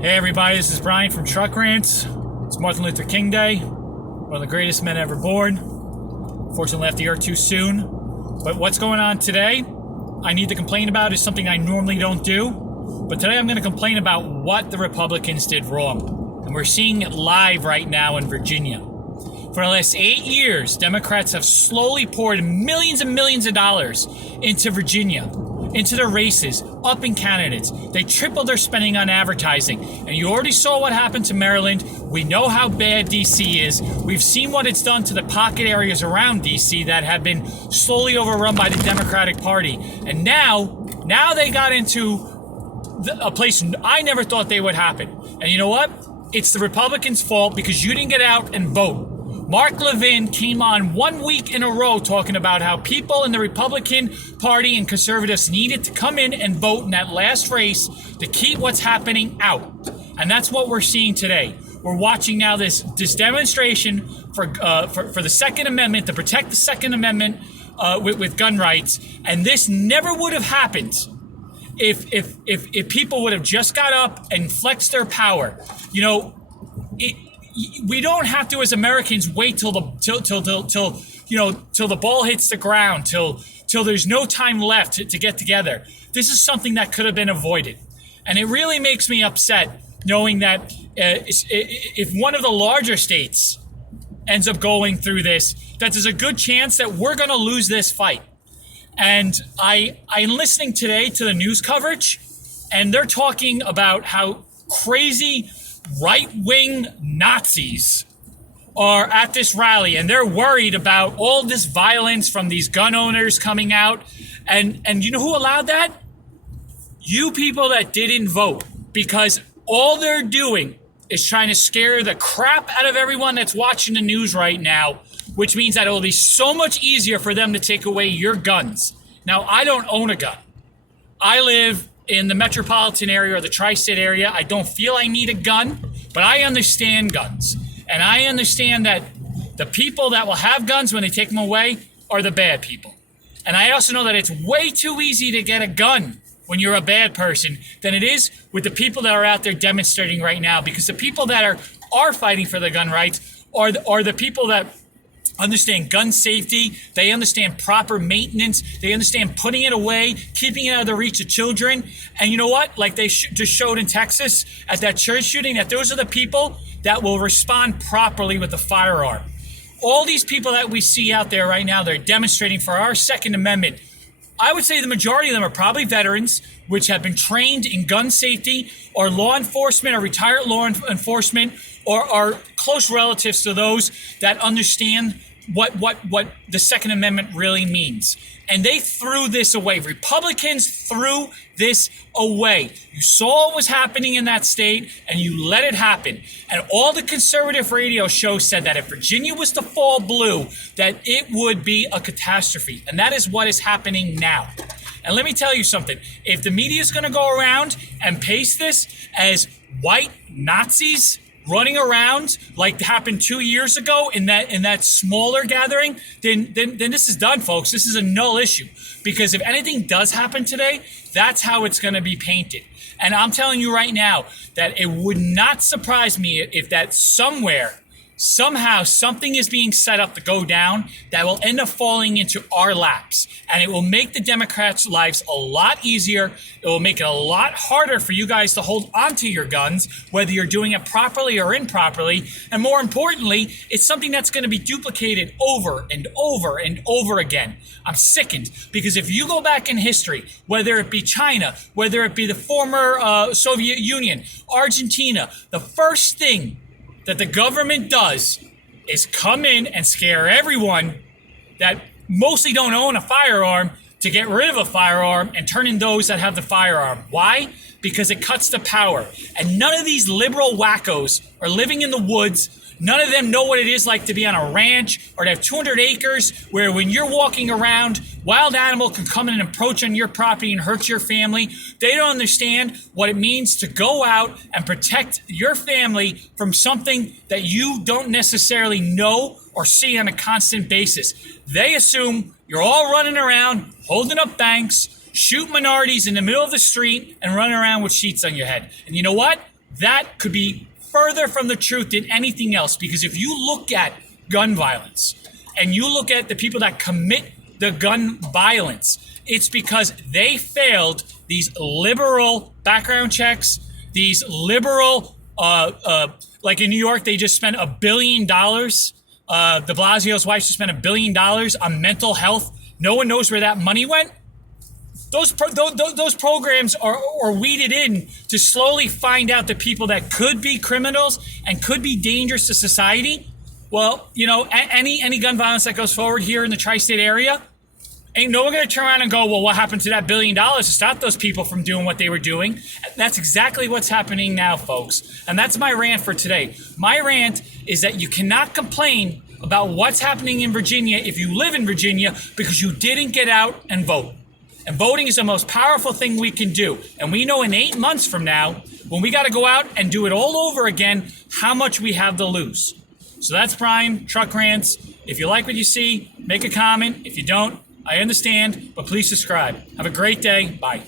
Hey everybody, this is Brian from Rants. It's Martin Luther King Day, one of the greatest men ever born. Fortunately left the earth too soon. But what's going on today, I need to complain about is something I normally don't do. But today I'm going to complain about what the Republicans did wrong. And we're seeing it live right now in Virginia. For the last 8 years, Democrats have slowly poured millions and millions of dollars into Virginia, into their races, up in candidates. They tripled their spending on advertising. And you already saw what happened to Maryland. We know how bad D.C. is. We've seen what it's done to the pocket areas around D.C. that have been slowly overrun by the Democratic Party. And now they got into a place I never thought they would happen. And you know what? It's the Republicans' fault because you didn't get out and vote. Mark Levin came on 1 week in a row talking about how people in the Republican Party and conservatives needed to come in and vote in that last race to keep what's happening out. And that's what we're seeing today. We're watching now this demonstration for the Second Amendment, to protect the Second Amendment with gun rights. And this never would have happened if people would have just got up and flexed their power. You know, we don't have to, as Americans, wait till the ball hits the ground, till there's no time left to get together. This is something that could have been avoided, and it really makes me upset knowing that if one of the larger states ends up going through this, that there's a good chance that we're going to lose this fight. And I'm listening today to the news coverage, and they're talking about how crazy right-wing Nazis are at this rally, and they're worried about all this violence from these gun owners coming out. And you know who allowed that? You people that didn't vote, because all they're doing is trying to scare the crap out of everyone that's watching the news right now, which means that it will be so much easier for them to take away your guns. Now, I don't own a gun. I live in the metropolitan area or the tri-state area. I don't feel I need a gun, but I understand guns. And I understand that the people that will have guns when they take them away are the bad people. And I also know that it's way too easy to get a gun when you're a bad person than it is with the people that are out there demonstrating right now, because the people that are fighting for the gun rights are the people that understand gun safety. They understand proper maintenance. They understand putting it away, keeping it out of the reach of children. And you know what? Like they just showed in Texas at that church shooting, that those are the people that will respond properly with a firearm. All these people that we see out there right now, they're demonstrating for our Second Amendment. I would say the majority of them are probably veterans, which have been trained in gun safety, or law enforcement, or retired law enforcement, or are close relatives to those that understand what the Second Amendment really means. And they threw this away. Republicans threw this away. You saw what was happening in that state, and you let it happen. And all the conservative radio shows said that if Virginia was to fall blue, that it would be a catastrophe. And that is what is happening now. And let me tell you something. If the media is going to go around and paste this as white Nazis running around like happened 2 years ago in that smaller gathering, then this is done, folks. This is a null issue, because if anything does happen today, that's how it's going to be painted. And I'm telling you right now that it would not surprise me if that somehow something is being set up to go down that will end up falling into our laps. And it will make the Democrats' lives a lot easier. It will make it a lot harder for you guys to hold onto your guns, whether you're doing it properly or improperly. And more importantly, it's something that's going to be duplicated over and over and over again. I'm sickened, because if you go back in history, whether it be China, whether it be the former Soviet Union, Argentina, the first thing that the government does is come in and scare everyone that mostly don't own a firearm to get rid of a firearm and turn in those that have the firearm. Why? Because it cuts the power. And none of these liberal wackos are living in the woods. None of them know what it is like to be on a ranch or to have 200 acres where when you're walking around, wild animal can come in and encroach on your property and hurt your family. They don't understand what it means to go out and protect your family from something that you don't necessarily know or see on a constant basis. They assume you're all running around, holding up banks, shoot minorities in the middle of the street, and running around with sheets on your head. And you know what? that could be further from the truth than anything else. Because if you look at gun violence and you look at the people that commit the gun violence, it's because they failed these liberal background checks, these liberal, like in New York, they just spent $1 billion. De Blasio's wife just spent $1 billion on mental health. No one knows where that money went. Those programs are weeded in to slowly find out the people that could be criminals and could be dangerous to society. Well, you know, any gun violence that goes forward here in the tri-state area, ain't no one going to turn around and go, well, what happened to that $1 billion to stop those people from doing what they were doing? That's exactly what's happening now, folks. And that's my rant for today. My rant is that you cannot complain about what's happening in Virginia if you live in Virginia because you didn't get out and vote. And voting is the most powerful thing we can do. And we know in 8 months from now, when we got to go out and do it all over again, how much we have to lose. So that's Brian, Truck Rants. If you like what you see, make a comment. If you don't, I understand, but please subscribe. Have a great day. Bye.